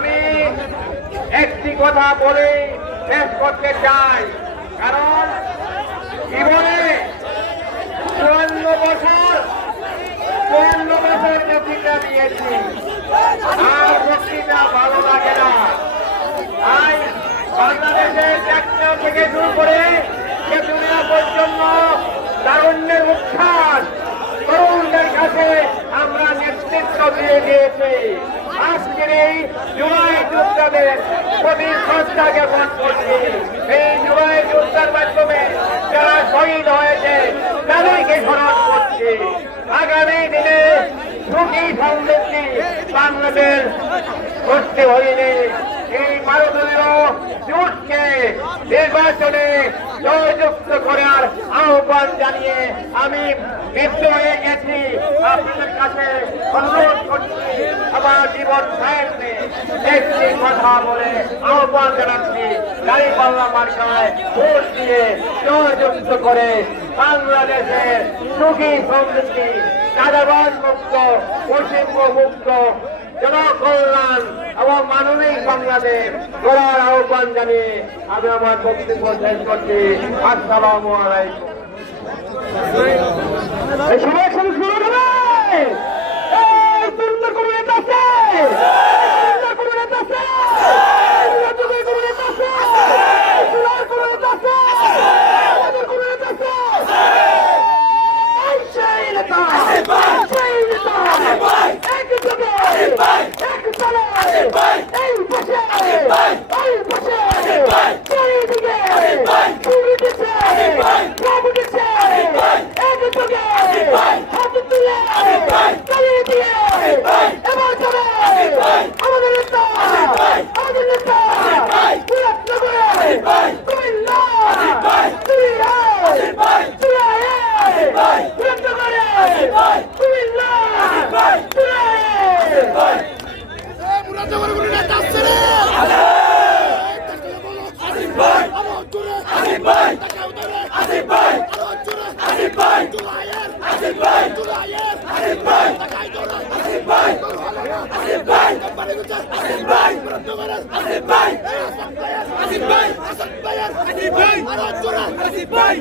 আমি একটি কথা বলে শেষ করতে চাই, কারণ জীবনে 54 বছর বক্তৃতা দিয়েছি, আর বক্তৃতা ভালো লাগে না। তাই বাংলাদেশের ট্রাক্টর থেকে শুরু করে দুনিয়া পর্যন্ত তারুণ্যের উচ্ছ্বাস তরুণদের কাছে আমরা নেতৃত্ব দিয়ে দিয়েছি। আজকের এই জুলাই যোদ্ধাদের প্রতি শ্রদ্ধা জ্ঞাপন করছি। এই জুলাই যোদ্ধার মাধ্যমে যারা শহীদ হয়েছে তাদেরকে স্মরণ করছি। আগামী দিনে সুখী সমৃদ্ধি বাংলাদেশ করতে হইলে এই ভারতীয় জোটকে নির্বাচনে জয়যুক্ত করার আহ্বান জানিয়ে আমি ব্যক্ত হয়ে গেছি। আপনাদের কাছে অনুরোধ করছি, আমার জীবন সাহেবকে একটি কথা বলে আহ্বান জানাচ্ছি, দাঁড়িপাল্লা মার্কায় ভোট দিয়ে জয়যুক্ত করে বাংলাদেশের সুখী সমৃদ্ধি চাঁদাবাজ মুক্ত বৈষম্য মুক্ত জনকল্যাণ এবং মানবিক বাংলাদেশ গড়ার আহ্বান জানিয়ে আমি আমার বক্তব্য শেষ করছি। আসসালামু আলাইকুম। আসিফ ভাই